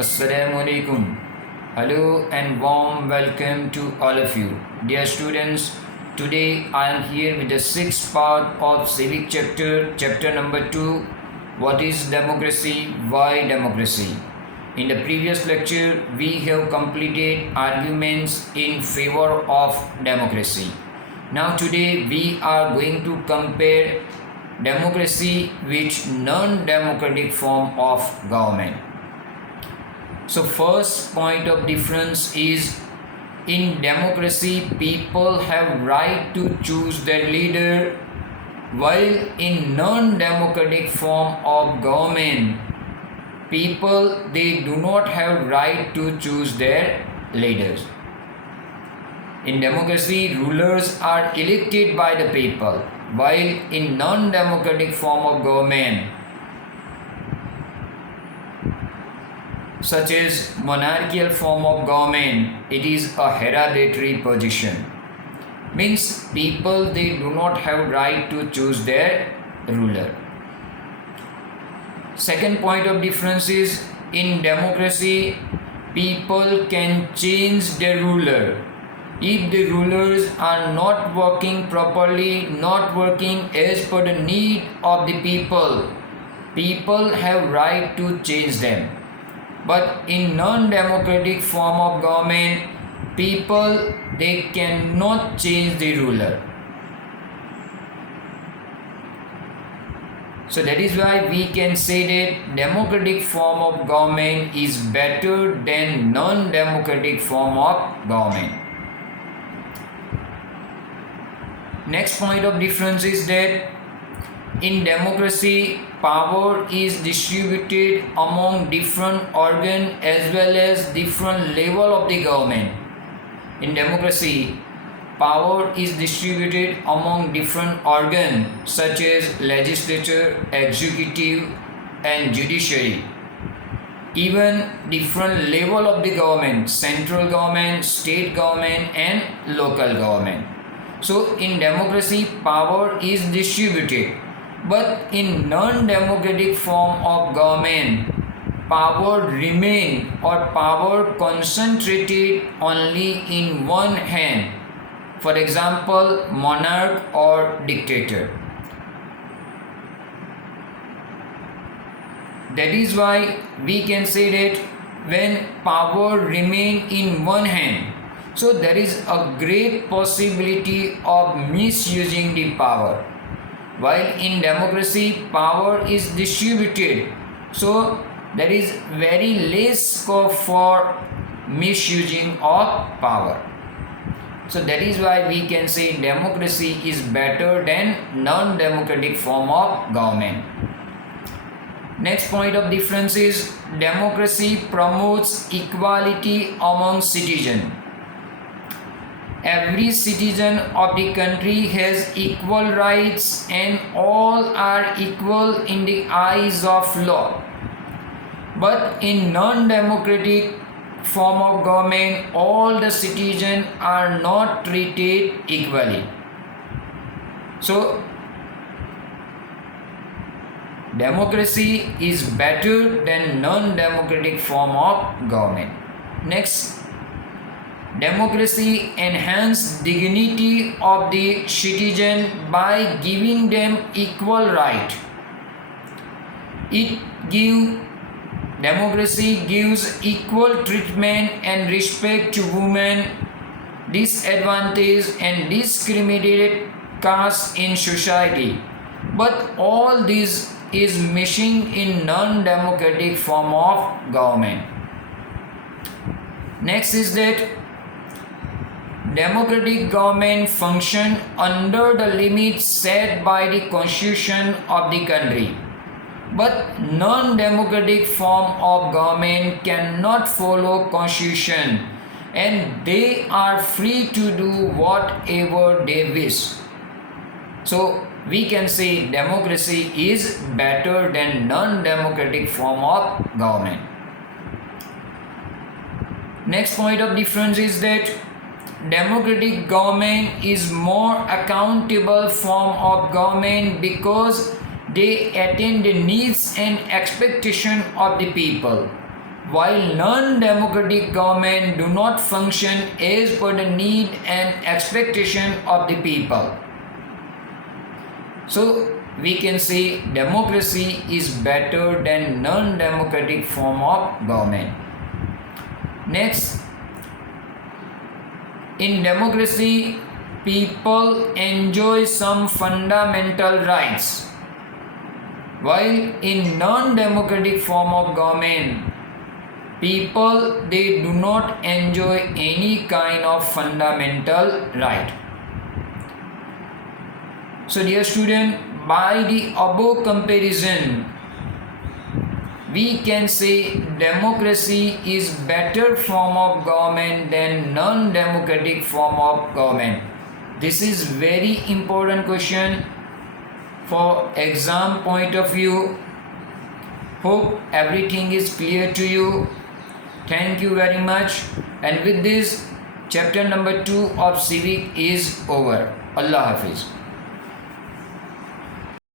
Assalamualaikum. Hello and warm welcome to all of you. Dear students, today I am here with the sixth part of civic chapter number 2. What is democracy? Why democracy? In the previous lecture, we have completed arguments in favor of democracy. Now today we are going to compare democracy with non-democratic form of government. So first point of difference is in democracy people have right to choose their leader, while in non-democratic form of government people they do not have right to choose their leaders. In democracy rulers are elected by the people, while in non-democratic form of government such as monarchical form of government, it is a hereditary position. Means people they do not have right to choose their ruler. Second point of difference is in democracy people can change their ruler. If the rulers are not working properly, not working as per the need of the people have right to change them. But in non-democratic form of government, people they cannot change the ruler. So that is why we can say that democratic form of government is better than non-democratic form of government. Next point of difference is that in democracy power is distributed among different organs as well as different level of the government. In democracy power is distributed among different organs such as legislature, executive and judiciary. Even different level of the government, central government, state government and local government. So in democracy power is distributed, but in non-democratic form of government power remain or power concentrated only in one hand. For example, monarch or dictator. That is why we can say that when power remain in one hand, so there is a great possibility of misusing the power. While in democracy power is distributed, so there is very less scope for misusing of power. So that is why we can say democracy is better than non-democratic form of government. Next point of difference is democracy promotes equality among citizens. Every citizen of the country has equal rights and all are equal in the eyes of law. But in non-democratic form of government, all the citizens are not treated equally. So, democracy is better than non-democratic form of government. Next, democracy enhances dignity of the citizen by giving them equal right. Democracy gives equal treatment and respect to women, disadvantaged and discriminated castes in society. But all this is missing in non-democratic form of government. Next is that democratic government function under the limits set by the constitution of the country. But non-democratic form of government cannot follow constitution and they are free to do whatever they wish. So we can say democracy is better than non-democratic form of government. Next point of difference is that democratic government is more accountable form of government because they attend the needs and expectation of the people. while non-democratic government do not function as per the need and expectation of the people. So we can say democracy is better than non-democratic form of government. Next, in democracy, people enjoy some fundamental rights, while in non-democratic form of government, people they do not enjoy any kind of fundamental right. So dear student, by the above comparison, we can say democracy is better form of government than non-democratic form of government. This is very important question for exam point of view. Hope everything is clear to you. Thank you very much. And with this, chapter number 2 of civic is over. Allah Hafiz.